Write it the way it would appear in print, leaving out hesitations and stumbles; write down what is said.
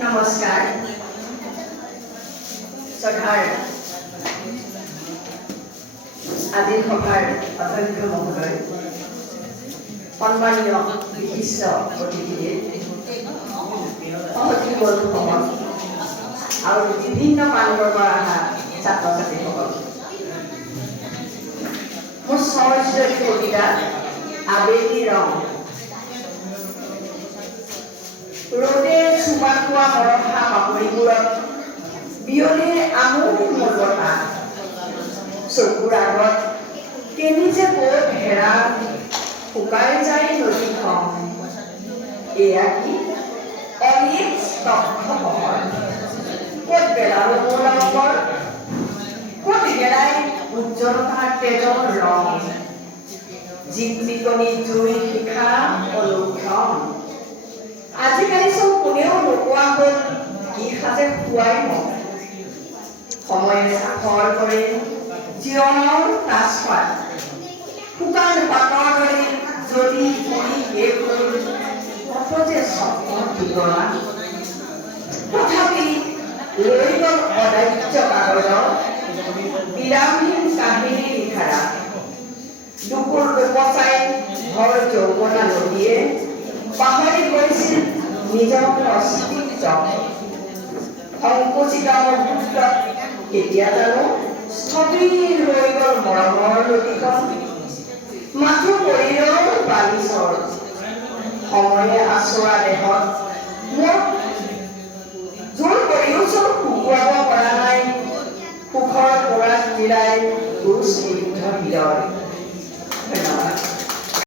নমস্কাৰ শ্ৰদ্ধাৰ আজিৰ সভাৰ অধ্যক্ষ মহোদয়, সন্মানীয় বিশিষ্ট অতিথি, সহযোগী বন্ধুসকল আৰু বিভিন্ন প্ৰান্তৰ পৰা অহা ছাত্ৰ ছাত্ৰীসকল, মোৰ সহযোগী কবিতা আবেলি ৰং। ৰ'দে চুমা খোৱা মৰহা বাকৰিবোৰত বিয়লিৰ আমোল বতাহ, চকুৰ আগত কেনি যে ক'ত হেৰা শুকাই যায় নদীখন। এয়া কি অলিক স্তব্ধ পোহৰ, ক'ত বেলাব মোৰ ৰঙৰ, ক'ত হেৰাই উজ্জ্বলতাৰ তেজৰ ৰং। জিকমিকনি জুই শিখা অলক্ষণ, আজিকালি চব কোনেও নোকোৱা হ'ল কি সাজে খুৱাই মোক। সময়ে চাখৰ কৰে জীৱনৰ তাচপাত, শুকান পাতৰ দৰে যদি পৰি শেষ হ'ল কত যে স্বপ্নৰ ঠিকনা। তথাপি লৈ গ'ল অদাহ্য কাগজৰ বিৰামহীন কাহিনীৰ ধাৰা। দুকুৰ দুপচাই ঘৰ যৌৱনা নদীয়ে পাহৰি গৈছিল নিজৰ অস্তিত্ব। সংকুচিত মুহূৰ্তত কেতিয়া জানো স্থবিৰ হৈ গ'ল মৰমৰ নদীখন। মাথো পৰিল বালিচৰ, সময়ে আচৰা দেহত মোক জোৰ কৰিও চোন শুকুৱাব পৰা নাই সুখৰ পৰা জিৰাই দুস্নিগ্ধ হৃদয়।